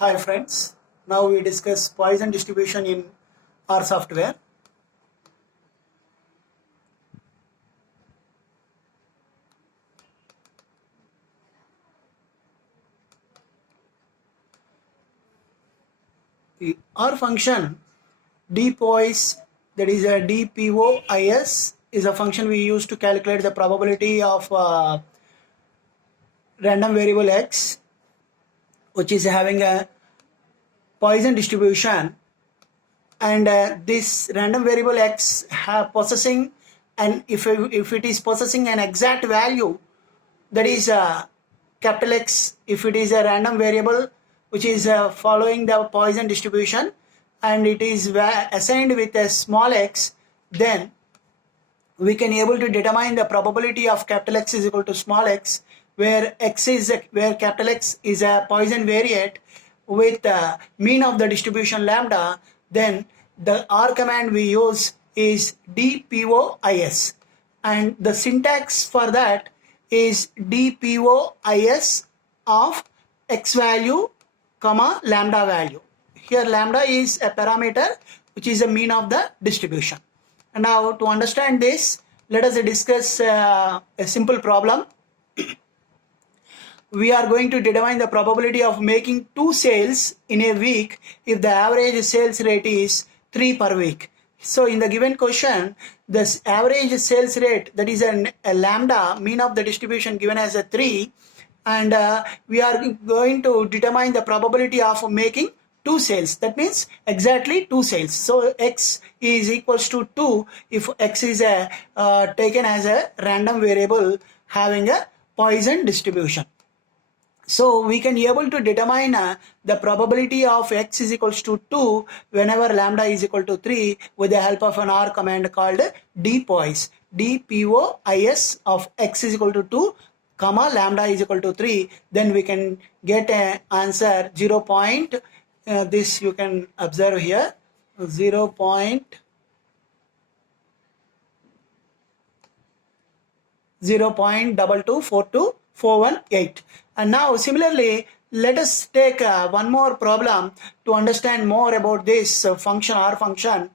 Hi friends, now we discuss Poisson distribution in R software. The R function dpois, that is a dpois, is a function we use to calculate the probability of random variable x, which is having a Poisson distribution, and this random variable x possessing, and if it is possessing an exact value, that is capital X, if it is a random variable which is following the Poisson distribution and it is assigned with a small x, then we can able to determine the probability of capital X is equal to small x, where capital X is a Poisson variate with mean of the distribution lambda. Then the R command we use is dpois, and the syntax for that is dpois of x value comma lambda value. Here lambda is a parameter which is a mean of the distribution. And now to understand this, let us discuss a simple problem. We are going to determine the probability of making 2 sales in a week if the average sales rate is 3 per week. So in the given question, this average sales rate, that is a lambda, mean of the distribution, given as a 3, and we are going to determine the probability of making 2 sales. That means exactly 2 sales. So x is equals to 2 if x is taken as a random variable having a Poisson distribution. So we can be able to determine the probability of x is equals to 2 whenever lambda is equal to 3 with the help of an R command called dpois. dpois of x is equal to 2 comma lambda is equal to 3. Then we can get an answer 0. This you can observe here, 0.224218. And now similarly, let us take one more problem to understand more about this function, R function.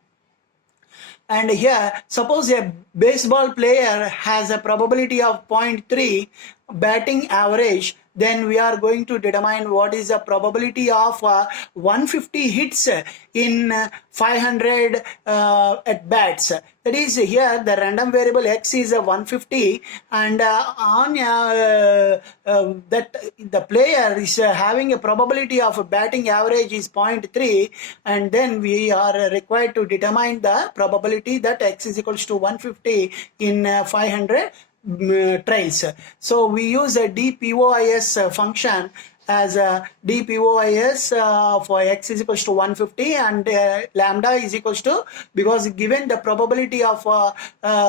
And here, suppose a baseball player has a probability of 0.3 batting average, then we are going to determine what is the probability of 150 hits in 500 at bats. That is, here the random variable x is 150, and on that the player is having a probability of batting average is 0.3, and then we are required to determine the probability that x is equals to 150 in 500 trials. So we use a dpois function as a dpois for x is equals to 150 and lambda is equals to, because given the probability of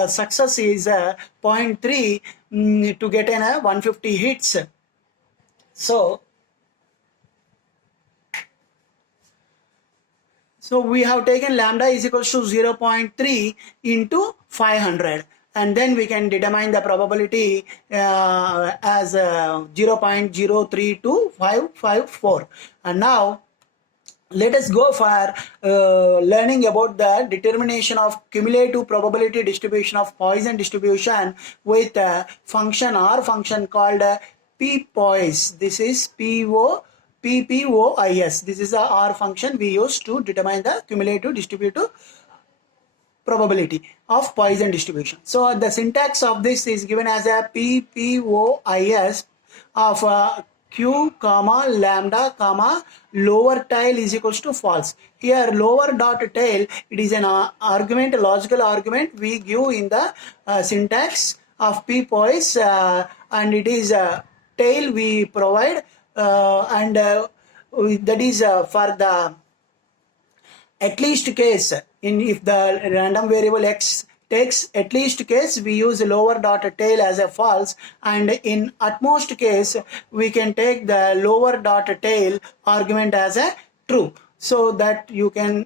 success is 0.3 to get in 150 hits. So we have taken lambda is equals to 0.3 into 500. And then we can determine the probability as 0.032554. And now let us go for learning about the determination of cumulative probability distribution of Poisson distribution with a function, R function called ppois. This is ppois. This is a R function we use to determine the cumulative distributive probability of Poisson distribution. So the syntax of this is given as a ppois of q comma lambda comma lower tail is equals to false. Here lower dot tail, it is an argument, a logical argument we give in the syntax of ppois, and it is a tail we provide, and that is for the at least case. If the random variable x takes at least case, we use lower dot tail as a false, and in utmost case we can take the lower dot tail argument as a true. So that you can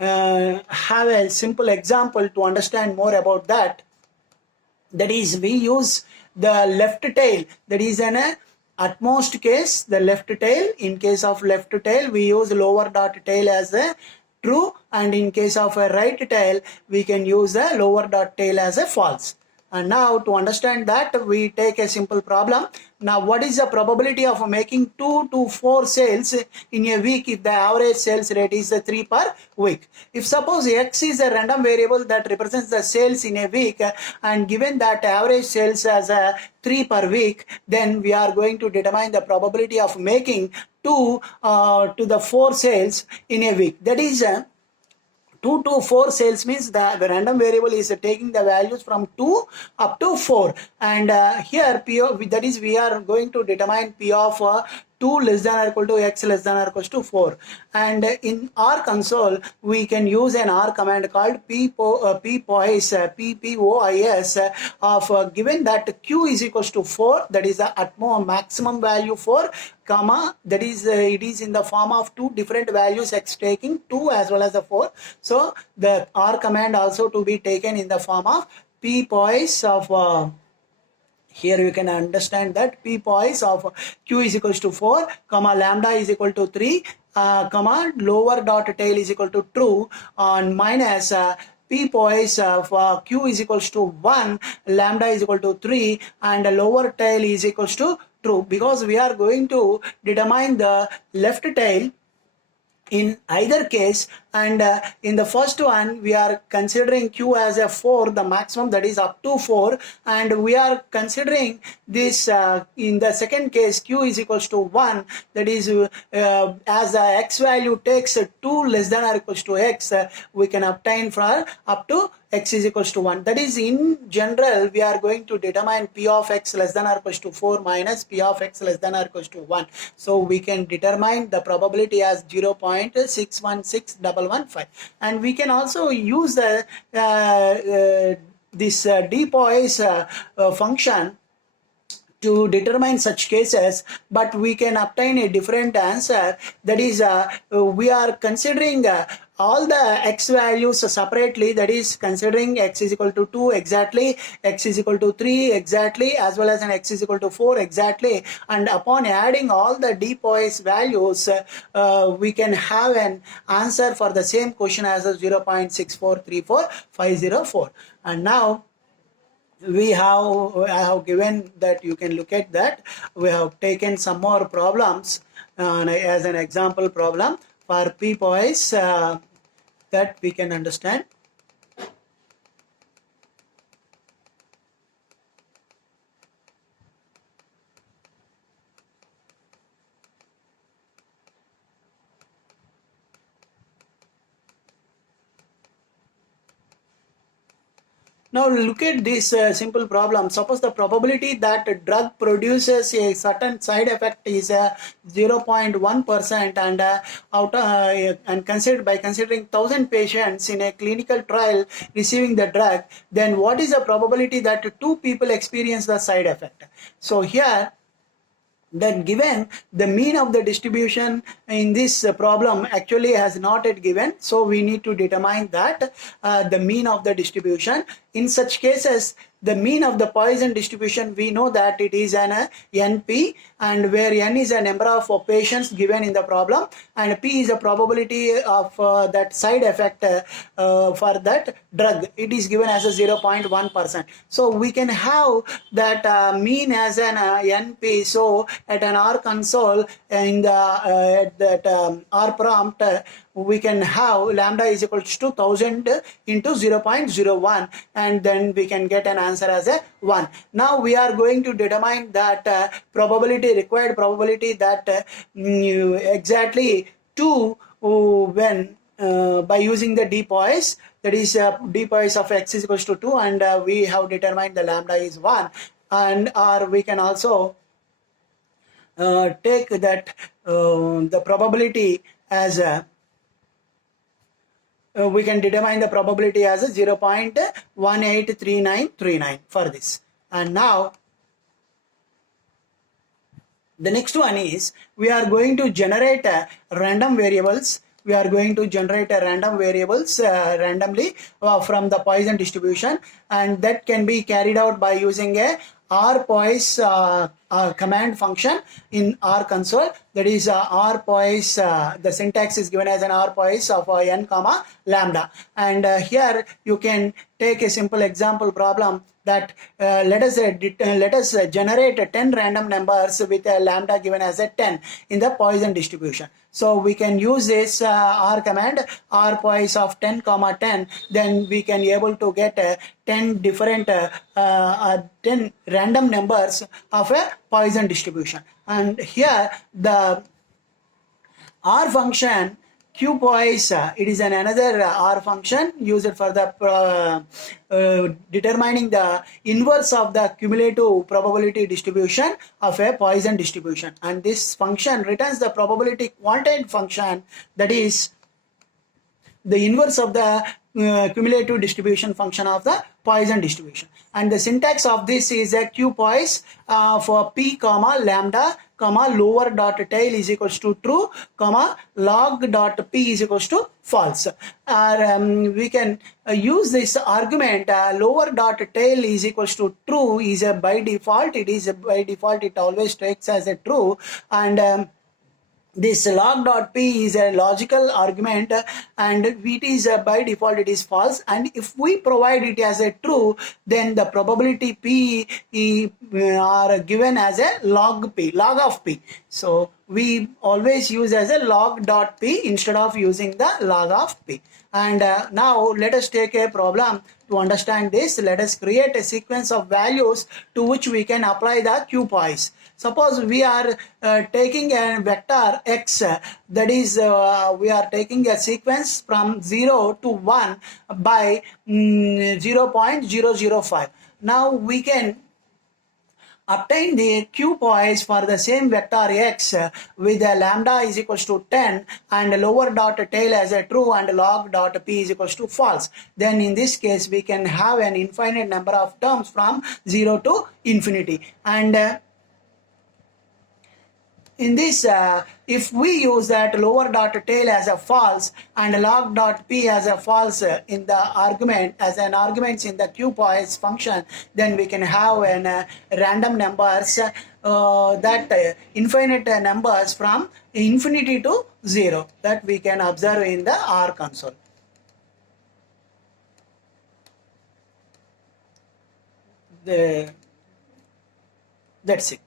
have a simple example to understand more about that. That is, we use the left tail, that is an at most case the left tail. In case of left tail we use lower dot tail as a true, and in case of a right tail we can use a lower dot tail as a false. And now to understand that, we take a simple problem. Now what is the probability of making 2 to 4 sales in a week if the average sales rate is 3 per week? If suppose X is a random variable that represents the sales in a week, and given that average sales as 3 per week, then we are going to determine the probability of making 2 to the 4 sales in a week. That is 2 to 4 sales means the random variable is taking the values from 2 up to 4, and here P of, that is we are going to determine P of 2 less than or equal to X less than or equals to 4, and in R console we can use an R command called ppois of given that Q is equals to 4, that is the maximum value 4, comma, that is it is in the form of 2 different values, X taking 2 as well as the 4. So the R command also to be taken in the form of ppois of here you can understand that ppois of Q is equals to 4, comma, lambda is equal to 3, comma, lower dot tail is equal to true, and minus ppois of Q is equals to 1, lambda is equal to 3, and lower tail is equals to true, because we are going to determine the left tail in either case, and in the first one we are considering Q as a 4, the maximum, that is up to 4, and we are considering this in the second case Q is equals to 1, that is as X value takes 2 less than or equals to X, we can obtain for up to X is equals to 1. That is, in general we are going to determine P of X less than or equals to 4 minus P of X less than or equals to 1. So we can determine the probability as 0.616115, and we can also use the this dpois function to determine such cases, but we can obtain a different answer. That is we are considering all the X values separately, that is considering X is equal to 2 exactly, X is equal to 3 exactly, as well as an X is equal to 4 exactly, and upon adding all the dpois values we can have an answer for the same question as 0.6434504. And now I have given that you can look at that. We have taken some more problems as an example problem for ppois that we can understand. Now look at this simple problem. Suppose the probability that a drug produces a certain side effect is 0.1%, and by considering 1,000 patients in a clinical trial receiving the drug, then what is the probability that 2 people experience the side effect? So here, then given the mean of the distribution in this problem actually has not yet given, so we need to determine that the mean of the distribution. In such cases, the mean of the Poisson distribution, we know that it is an NP, and where N is a number of patients given in the problem, and P is a probability of that side effect for that drug. It is given as a 0.1%. So we can have that mean as an NP. So at an R console in the at that R prompt, we can have lambda is equal to 1000 into 0.01, and then we can get an answer as a 1. Now we are going to determine that required probability that exactly 2 when by using the dpois, that is dpois of X is equal to 2, and we have determined the lambda is 1, and or we can also take that the probability as a we can determine the probability as a 0.183939 for this. And now the next one is we are going to generate random variables. We are going to generate random variables randomly from the Poisson distribution, and that can be carried out by using a R-Pois command function in R console, that is R poise, the syntax is given as an R poise of n comma lambda. And here you can take a simple example problem that let us generate 10 random numbers with a lambda given as a 10 in the Poisson distribution. So we can use this R command, R poise of 10 comma 10, then we can able to get 10 different 10 random numbers of a Poisson distribution. And here the R function Q poise, it is another R function used for the determining the inverse of the cumulative probability distribution of a Poisson distribution. And this function returns the probability quantitative function, that is the inverse of the cumulative distribution function of the Poisson distribution. And the syntax of this is a Q poise for p comma lambda comma lower dot tail is equals to true comma log dot p is equals to false. We can use this argument lower dot tail is equals to true is a by default, it always takes as a true. And this log dot p is a logical argument, and it is by default it is false. And if we provide it as a true, then the probability p are given as a log of p. So we always use as a log dot p instead of using the log of p. And now let us take a problem to understand this. Let us create a sequence of values to which we can apply the Q poise. Suppose we are taking a vector x, that is we are taking a sequence from 0 to 1 by 0.005. Now we can obtain the Q poise for the same vector x with a lambda is equals to 10 and lower dot tail as a true and log dot p is equals to false. Then in this case we can have an infinite number of terms from 0 to infinity. And in this, if we use that lower dot tail as a false and log dot p as a false in the argument, as an arguments in the Q poise function, then we can have an random numbers infinite numbers from infinity to 0 that we can observe in the R console. That's it.